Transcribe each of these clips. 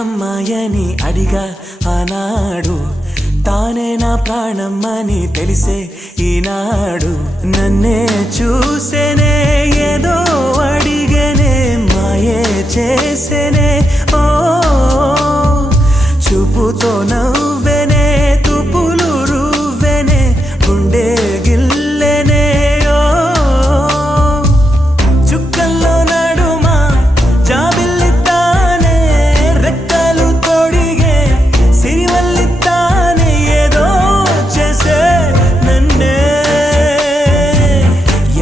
అమ్మాయని అడిగా ఆనాడు, తానే నా ప్రాణమ్మని తెలిసే ఈనాడు. నన్నే చూసేనే ఏదో అడిగనే, మాయే చేసేనే ఓ చూపుతో నవ్వెనే, తుపులు రువ్వెనే, గుండె గిల్లెనే ఓ చుక్కల్లో నడుమా జాబిల్లితానే, రెక్కలు తొడిగే సిరివల్లితానే, ఏదో చేసే నన్నే.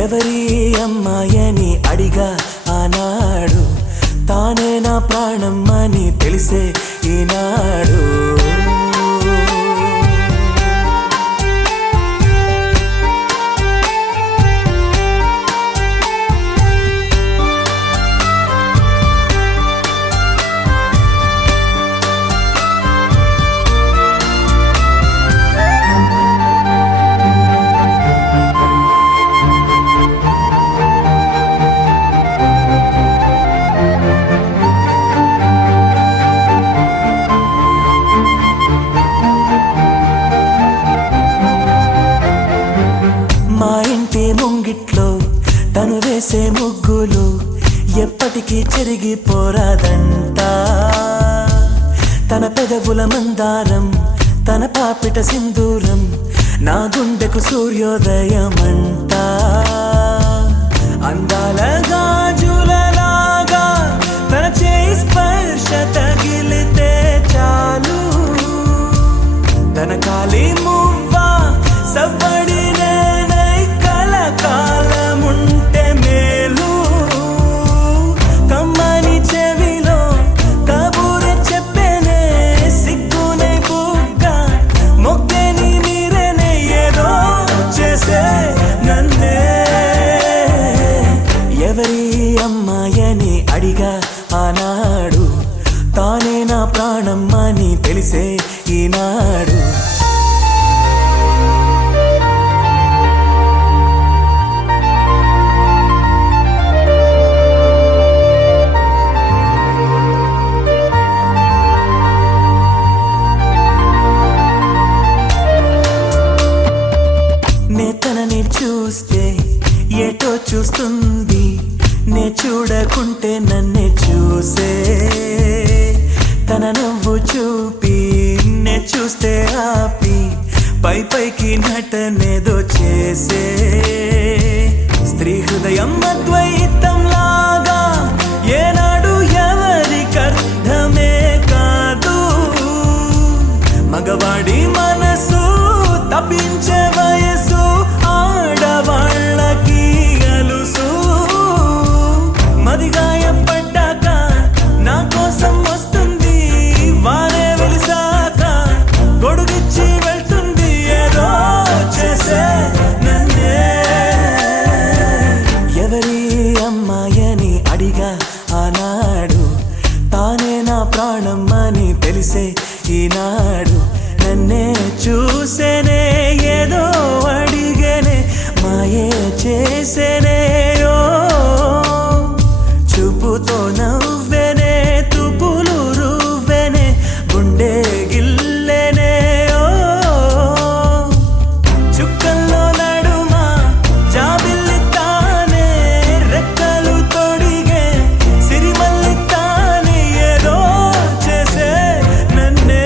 ఎవరి అమ్మాయని అడిగా ఆనాడు, తానే నా ప్రాణమ్మని తెలిసే ఈనాడు. మా ఇంటి ముంగిట్లో తను వేసే ముగ్గులు ఎప్పటికీ చెరిగిపోరాదంట. తన పెదవుల మందారం, తన పాపిట సింధూరం, నా గుండెకు సూర్యోదయమంట. అందాల గాజులలాగా తన చేయి స్పర్శ తగిలితే చాలు, తన కాలి మువ్వ సవ్వడి కాలముంటే మేలు. కమ్మని చెవిలో కబూరె చెప్పేనే, సిగ్గునే బుగ్గ మొగ్గని మీరేనే, ఏదో చేసే నన్నే. ఎవరి అమ్మాయని అడిగా ఆనాడు, తానే నా ప్రాణమ్మని తెలిసే ఈనాడు. తనని చూస్తే ఏటో చూస్తుంది, నే చూడకుంటే నన్నే చూసే. తన నవ్వు చూపి నే చూస్తే ఆపి, పై పైకి నటనేదో చేసే. స్త్రీ హృదయం అద్వైతం లాగా ఏనాడు ఎవరికర్థమే కాదు. మగవాడి మనసు తప్పించే వయసు ఆడవాళ్ళకి అలుసు. మదిగాయపడ్డాక నా కోసం వస్తుంది, వారే వెలిసాక గొడుగిచ్చి వెళ్తుంది, ఏదో చేసే నన్నే. ఎవరి అమ్మాయని అడిగా ఆనాడు, తానే నా ప్రాణమ్మని తెలిసే ఈనాడు. నన్నే చూసేనే ఏదో అడిగనే, మాయే చేసేనే ఓ చూపుతో నవ్వెనే, తుపులు రువ్వెనే, గుండె గిల్లెనే ఓ చుక్కల్లో నడుమా జాబిల్లితానే, రెక్కలు తొడిగే సిరిమల్లితానే, ఏదో చేసే నన్నే.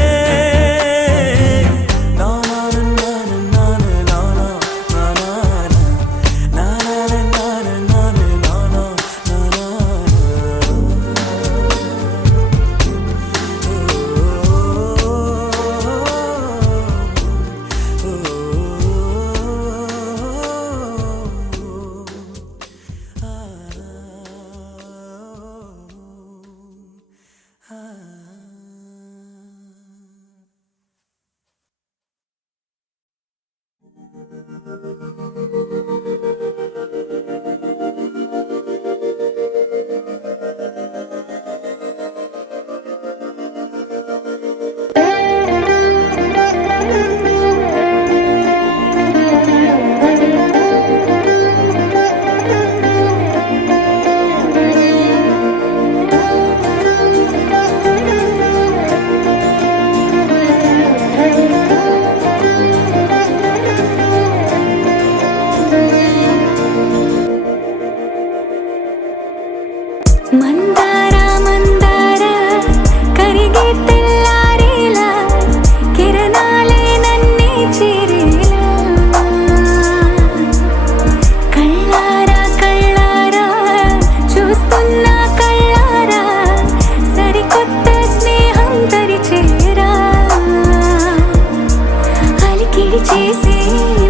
చేసే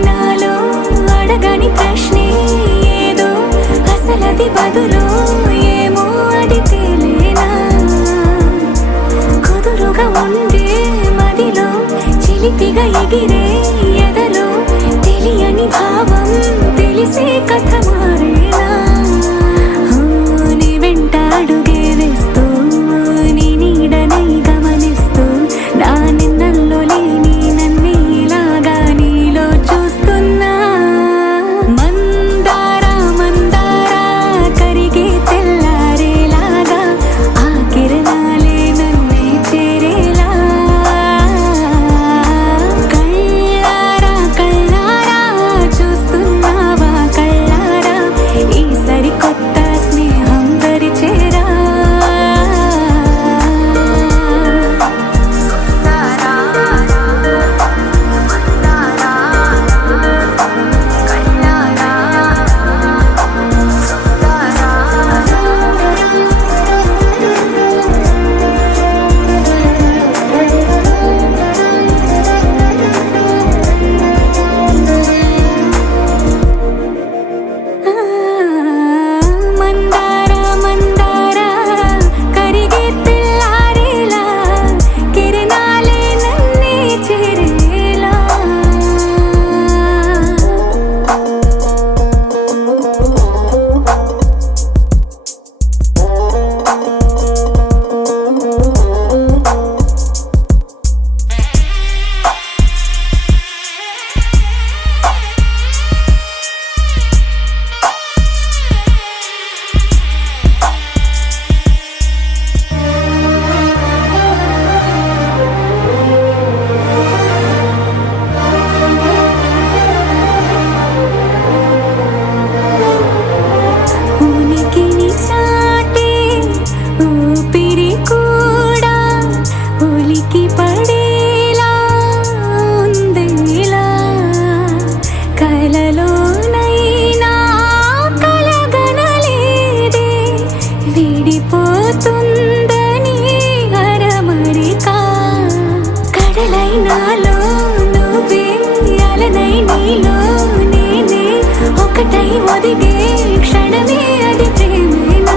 నాలో అడగని ప్రశ్నే ఏదో అసలది బదులు ఏమో అది తేలేనా కుదురుగా ఉండే మదిలో చిలిపిగా ఎగిరే ఎదలో తెలియని భావం తెలిసే కథ మారేనా నీ వెంట అడుగే వేస్తూ నీ నీడనై గమనిస్తూ నా నిన్నల్లో లేని నన్నే ఇలాగా నీలో చూస్తున్నా మందారా మందారా కరిగే తెల్లారేలాగా ఆ కిరణాలే నన్నే చేరేలా కళ్ళారా కళ్ళారా చూస్తున్నావా కళ్ళారా ఈ సరికొత్త స్నేహం పరిచేరా మందారా మందారా కరిగే తెల్లారేలా కిరణాలే నన్నే చేరేలా ఉనికిని చాటే ఊపిరి కూడా ఉలికి పడేలా ఉందేలా కలలోనైనా కలగనలేదే విడిపోతుందని అరమరిక కడలై నాలో నువ్వే అలనై నీలో నేనే ఒకటై ఒదిగే క్షణమే అది ప్రేమేనా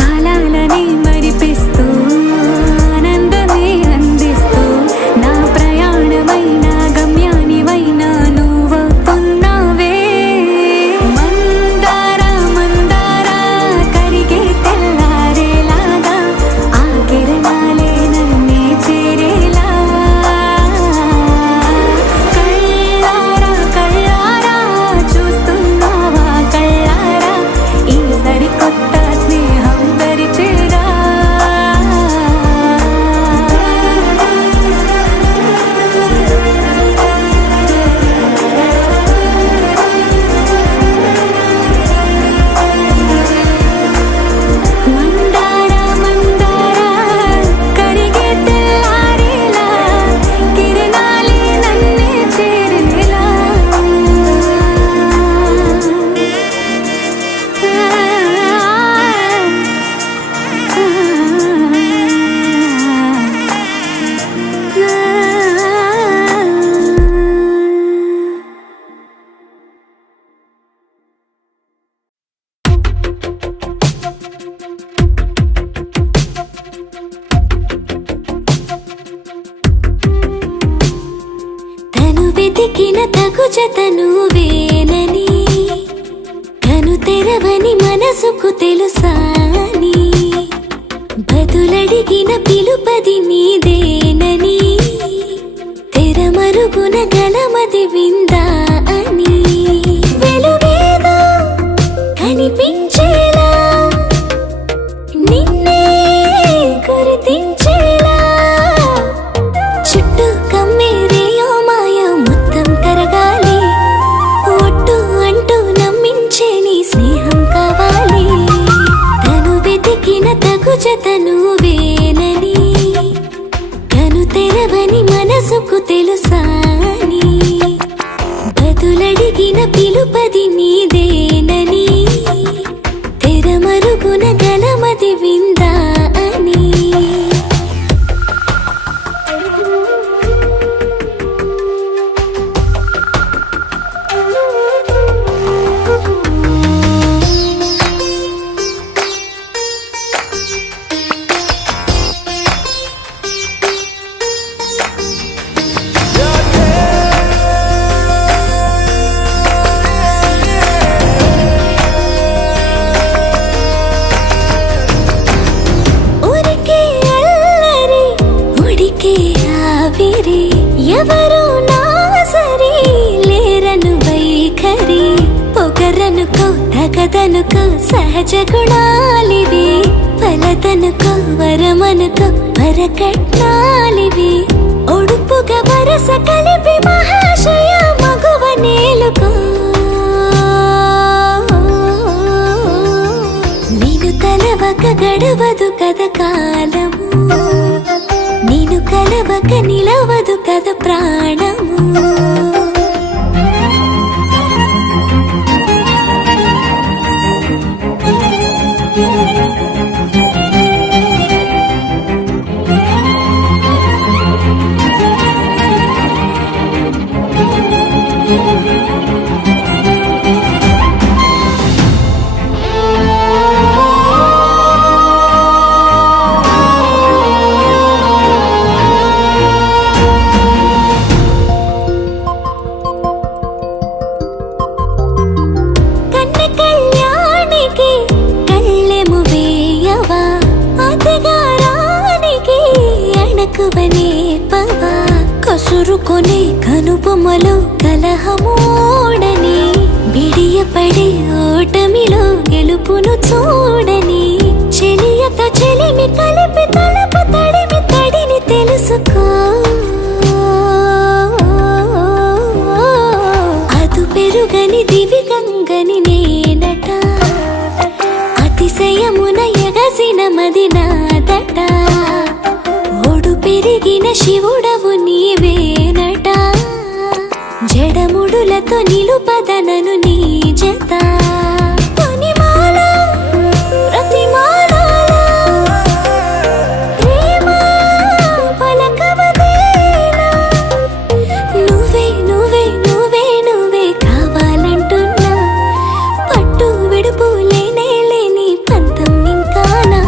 కాలాలని మరిపిస్తూ ఆనందమే అందిస్తూ నా ప్రయాణమైన గమ్యానివైనా నువ్వవుతున్నావే మందారా మందారా కరిగే తెల్లారేలాగా ఆ కిరణాలే నన్నే చేరేలా కళ్ళారా కళ్ళారా చూస్తున్నావా కళ్ళారా ఈ సరికొత్త స్నేహం పరిచేరా మందారా మందారా కరిగే తెల్లారేలా కిరణాలే నన్నే చేరేలా తను వెతికిన తగు జత నువ్వేనని తను తెరవని మనసుకు తెలుసాని బదులడిగిన పిలుపది నీదేనని తెరమరుగున గలమది విందా అని వెలుగేదో కనిపించేలా నిన్నే గుర్తించేలా చుట్టూ కమ్మేరేయో మాయ మొత్తం కరగాలి ఒట్టు అంటూ నమ్మించే నీ స్నేహం కావాలి తను వెతికిన తగు జత నువ్వేనని తను తెరవని మనసుకు తెలుసాని బదులడిగిన పిలుపది నీదేనని తెరమరుగున గలమది విందా అని ఆవిరి ఎవరు నా సరి లేరను వైఖరి పొగరనుకో తగదనుకో సహజ గుణాలివి ఫలదనుకో వరమనుకో వరకట్నాలివి ఒడుపుగా వరస కలిపి మహాశయ మగువ నేలుకో నేను తలవక గడవదు కథ కాలము నేను కలవక నిలవదు కథ ప్రాణము కసురుకొనే కనుబొమ్మలో కలహమూడని బిడియపడే ఓటమిలో గెలుపును చూడని చెలియత చెలిమి కలిపి తలపు తడిమి తడిని తెలుసుకో అదు పెరుగని దివి గంగని నేనట అతిశయమున ఎగసిన మది నాదట పెరిగిన శివుడవు నీవేనట జడముడులతో నిలుపదనను నీ జత పనిమాల ప్రతిమాల ప్రేమ పలకవదేనా నువ్వే నువ్వే నువ్వే నువ్వే కావాలంటున్నా పట్టు విడుపు లేనే లేని పంతం ఇంకానా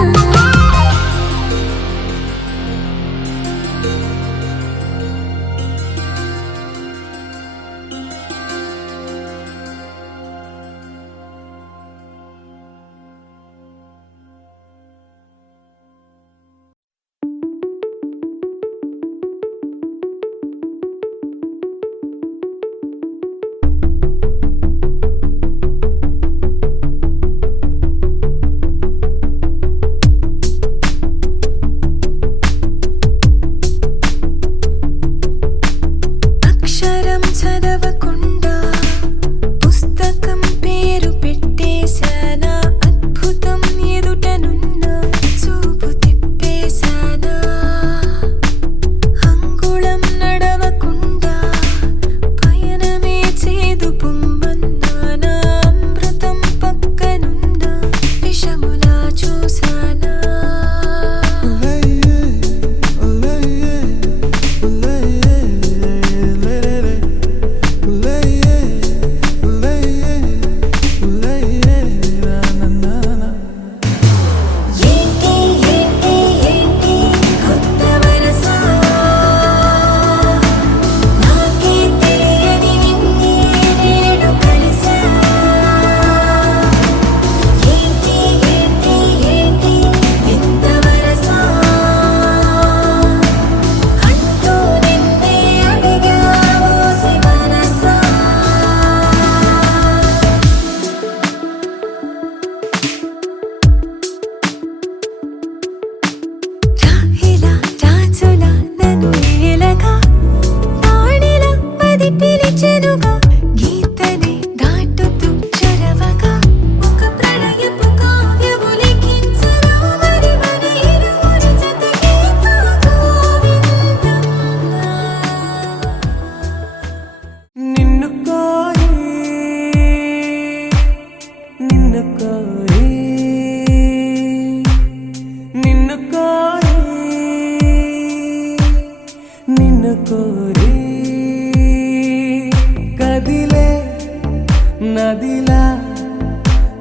నదిలా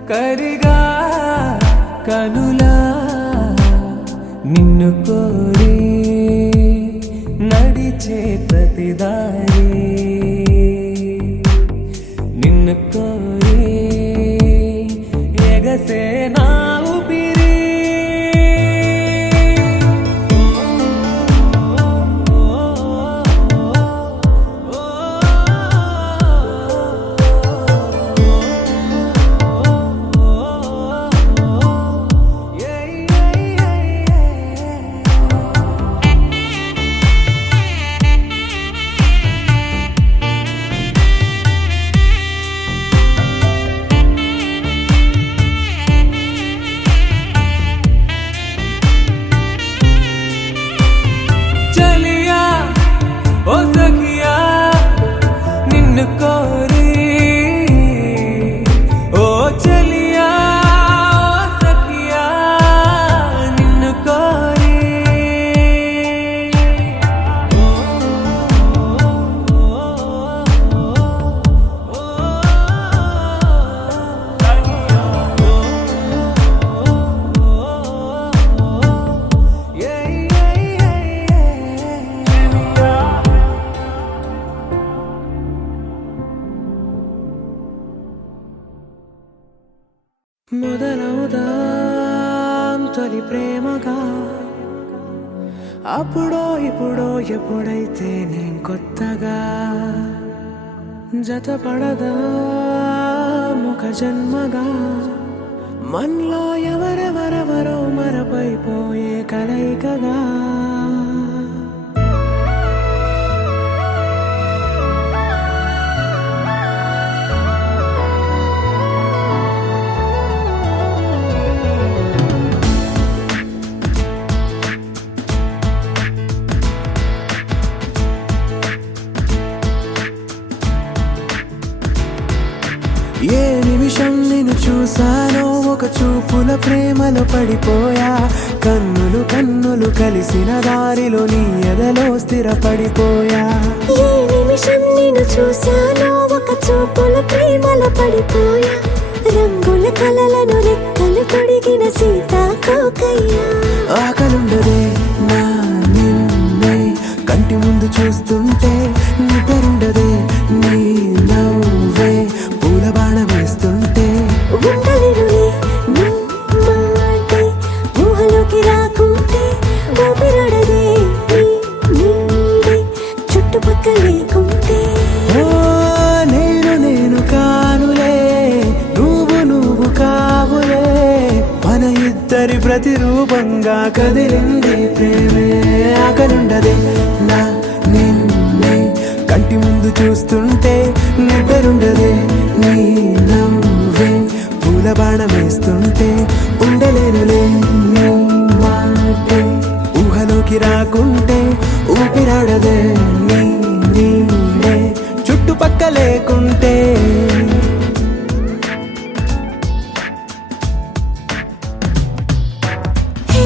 కరిగా కనులా నిన్ను కోరి నడిచే ప్రతిదారి నిన్ను కోరి ఎగసే నా ఊపిరి నిన్ను కోరి ఓ చలియా ఓ సఖియా నిన్ను కోరి మొదలవుదాం తొలి ప్రేమగా అప్పుడో ఇప్పుడో ఎప్పుడైతే నేను కొత్తగా జతపడదా ఒక జన్మగా మనలో ఎవరెవరెవరో మరపైపోయే కలయికగా ఏ నిమిషం నిన్ను చూసానో ఒక చూపుల ప్రేమలో పడిపోయా కన్నులు కన్నులు కలిసిన దారిలో నీ ఎదలో స్థిరపడిపోయా ఏ నిమిషం నిన్ను చూశానో ఒక చూపుల ప్రేమలో పడిపోయా రంగుల కలలను రెక్కలు తొడిగిన సీతాకోకయ్యా ఆకలుండదే నా నిన్నే కంటి ముందు చూస్తుంటే నిద్రుండదే నీ నవ్వే పూల బాణ వేస్తుంటే ఉండలేనులే నీ మాటే ఊహలోకి రాకుంటే ఊపిరాడదే నీ నీడే చుట్టుపక్కల లేకుంటే ఓ నేను కానులే నువ్వు కావులే మన ఇద్దరి ప్రతిరూపంగా కదిలింది ప్రేమే ఆకలుండదే నా నిన్నే కంటి ముందు చూస్తుంటే నిద్రుండదే నీ నవ్వే పూల బాణం వేస్తుంటే ఉండలేనులే నీ మాటే ఊహలోకి రాకుంటే ఊపిరాడదే నీ నీడే చుట్టుపక్క లేకుంటే హే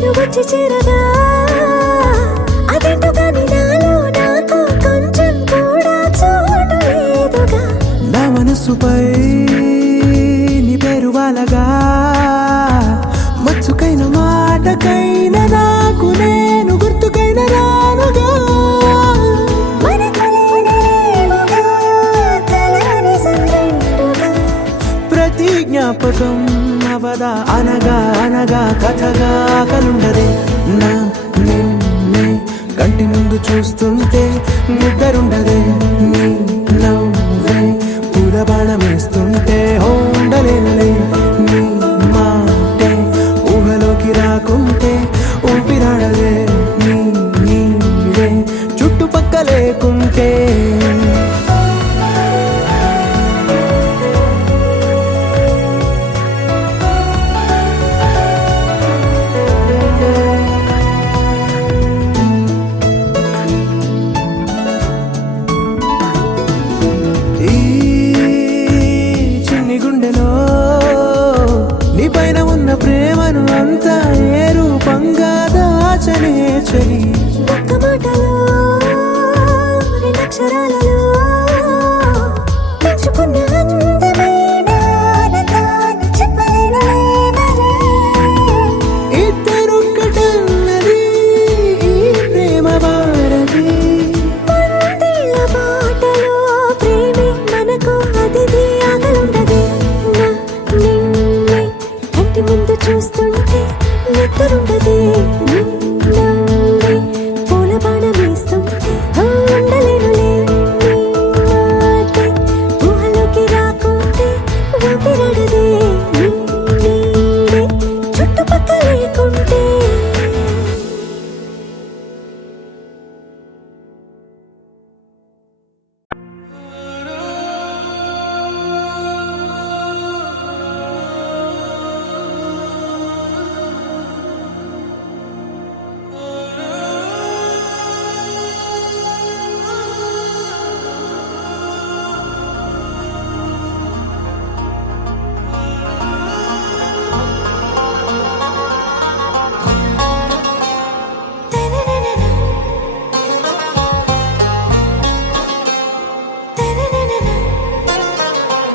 నువ్వు వచ్చి చేరగా అదేంటో కానీ నాలో నాకు కొంచెం కూడా చోటు లేదుగా నా మనసుపై నీ పేరు వాలగా మచ్చుకైన మాటకైన నాకు నేను గుర్తుకైన రానుగా మన కలనేవుగా కలని సంగంటుగా ప్రతి జ్ఞాపకం అవదా అనగా అనగా కథగా కలుండదే నా నిన్నే కంటి ముందు చూస్తుంటే నిద్రుండదే నీ నవ్వే పూల బాణం వేస్తుంటే ఉండలేనులే నీ మాటే ఊహలోకి రాకుంటే ఊపిరాడదే నీ నీడే చుట్టుపక్క లేకుంటే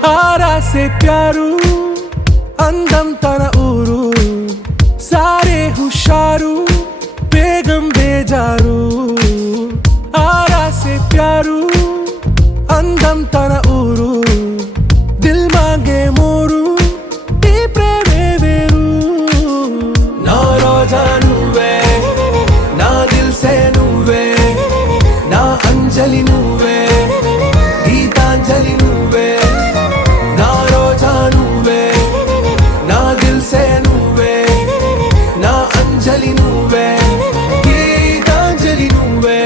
ఆరా సే ప్యారు అందం తన ఊరు సారే హుషారు బేగం బేజారు ఆరా సే ప్యారు అందం తన ఊరు దిల్ మాంగే మోరు ఈ ప్రేమే వేరు నా రోజా నువ్వే నా దిల్ సే నువ్వే నా అంజలి నువ్వే గీతాంజలి నువ్వే నా రోజా నువ్వే నా దిల్ సే నువ్వే నా అంజలి నువ్వే గీతాంజలి నువ్వే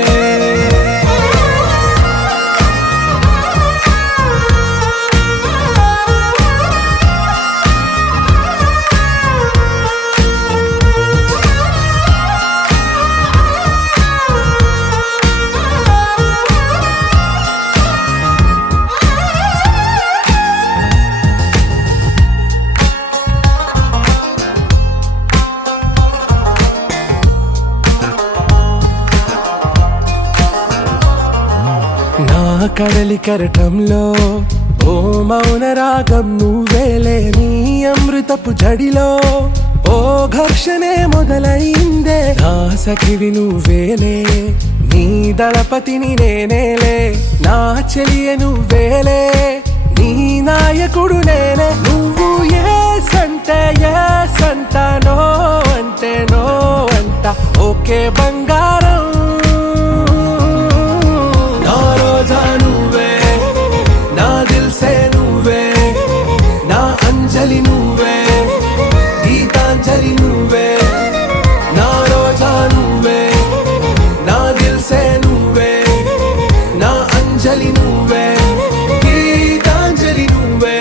నా కడలి కెరటంలో ఓ మౌన రాగం నువ్వేలే నీ అమృతపు జడిలో ఓ ఘర్షణే మొదలైందే నా సఖివి నువ్వేలే నీ దళపతిని నేనేలే నా చెలియ నువ్వేలే నీ నాయకుడు నేనే నువ్వు ఏ సంట నో అంటే నో అంట ఓకే బంగారం నా రోజా నువ్వే నా దిల్ సే నువ్వే నా అంజలి నువ్వే గీతాంజలి నువ్వే నా రోజా నువ్వే నా దిల్ సే నువ్వే నా అంజలి నువ్వే గీతాంజలి నువ్వే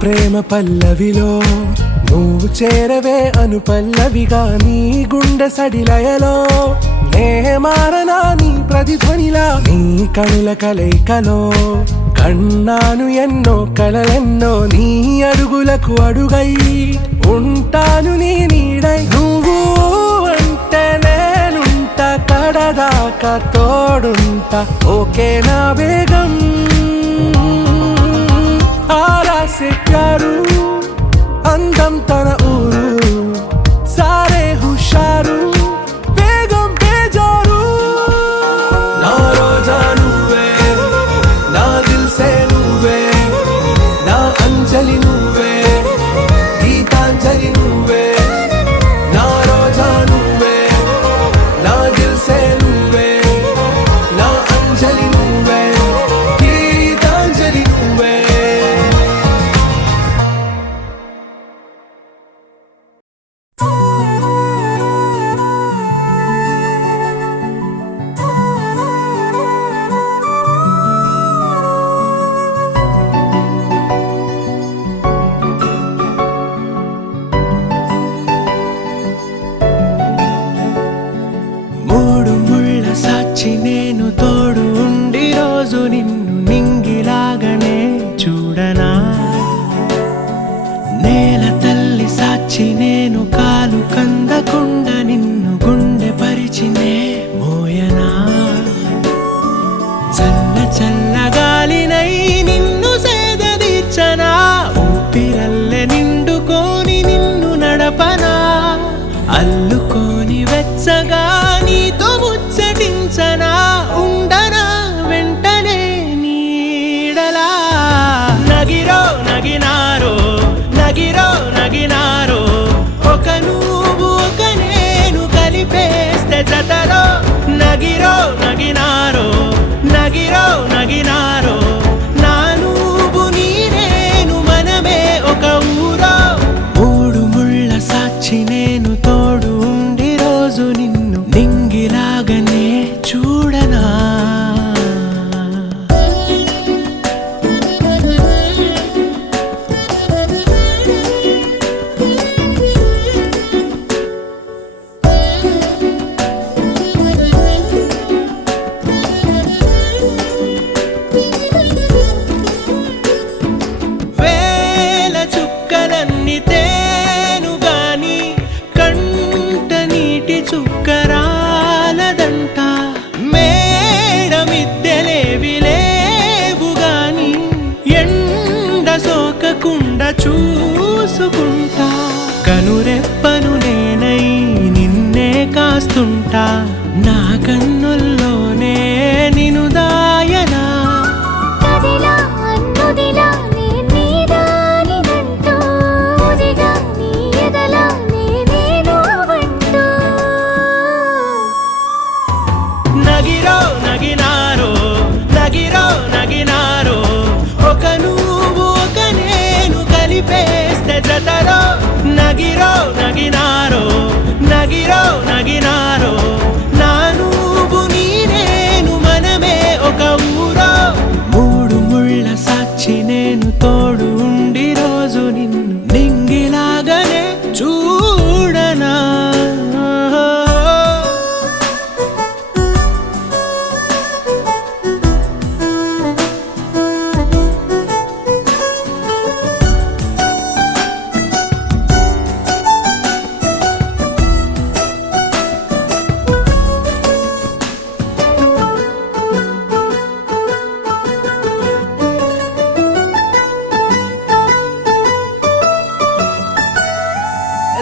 ప్రేమ పల్లవిలో నువ్వు చేరవే అను పల్లవిగా నీ గుండె సడిలయలో నే మారనా నీ ప్రతిధ్వనిలా నీ కనుల కలయికలో కన్నాను ఎన్నో కలలెన్నో నీ అడుగులకు అడుగై ఉంటాను నీ నీడై నువ్వు అంటే నేనుంట కడదాకా తోడుంటా ఓకే నా బేగం ఆరా సే ప్యారు అందం తన ఊరు సారే హుషారు బేగం బేజారు నా రోజా నువ్వే నా దిల్ సే నువ్వే నా అంజలి నువ్వే గీతాంజలి నువ్వే నా రోజా నువ్వే నా దిల్ సే నువ్వే నా అంజలి నువ్వే గీతాంజలి నువ్వే మూడు ముళ్ళ సాక్షి నేను తోడు ఉండి రోజు నిన్ను నింగిలాగనే చూడనా నేల తల్లి సాక్షి నేను కాలు కందకుండా నిన్ను గుండె పరిచినే మోయనా చల్ల చల్లగాలినై నిన్ను సేదదీర్చనా ఊపిరల్లె నిండుకోని నిన్ను నడపనా అల్లుకోని వెచ్చగా నీతో ముచ్చటించనా ఉండనా వెంటనే నీడలా నగిరో నగినారో నగిరో నగినారో ఒక నువ్వు ఒక నేను కలిపేస్తే జతలో నగిరో నగినారో నగిరో నగినారో నా నువ్వు నీ నేను మనమే ఒక ఊరో మూడు ముళ్ళ సాక్షి నేను తోడు ఉండి రోజు నిన్ను నింగిలాగనే చూడనా చూసుకుంటా కనురెప్పను నేనై నిన్నే కాస్తుంటా నా కన్నుల్లోనే నిను దాయనా కదిలా అన్నుదిలా నే నీదానిదంటూ ఉదిగా నీ ఎదలా నేనేను వంటూ నగిరో నగినారో నగిరో నగినారో ఒక నువ్వు ఒక నేను కలిపేస్తే జతలో నగిరో నగినారో నగిరో నగినారో నా నువ్వు నీ నేను మనమే ఒక ఊరో మూడు ముళ్ళ సాక్షి నేను తోడు ఉండి రోజు నిన్ను నింగిలాగానే చూడనా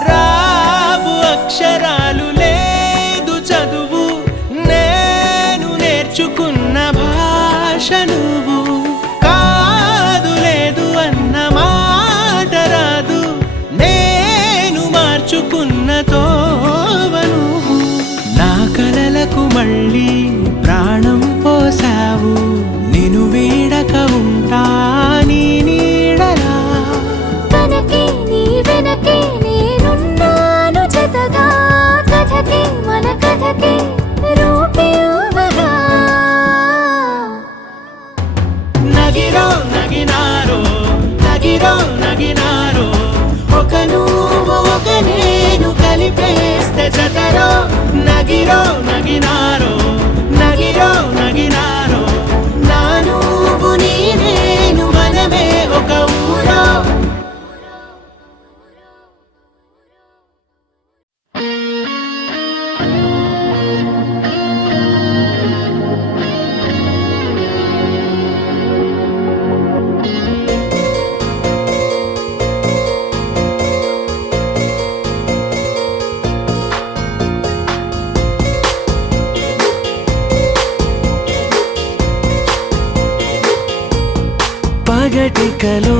రావు అక్షరాలు లేదు చదువు నేను నేర్చుకున్న భాష నువ్వు కాదు లేదు అన్న మాట రాదు నేను మార్చుకున్న తోవ నువ్వు నా కలలకు మళ్ళీ ప్రాణం పోసావు నిన్ను వీడక ఉంటా నీ నీడలా కనకే నీ వెనకే నేనున్నాను జతగా కథకే మన కథకే రూపివ్వగా నగిరో నగినారో నగిరో నగినారో ఒక నువ్వు ఒక నేను కలిపేస్తే జతలో నగిరో నగినారో నగిరో నగినారో నా నువ్వు నీ నేను మనమే ఒక ఊరో పగటికలో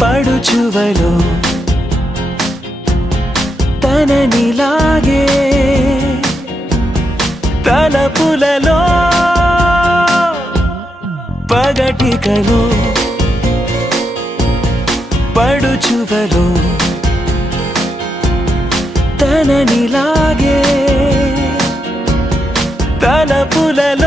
పడుచువలో తననిలాగే తలపులలో పగటికలో పడుచువలో తననిలాగే తలపులలో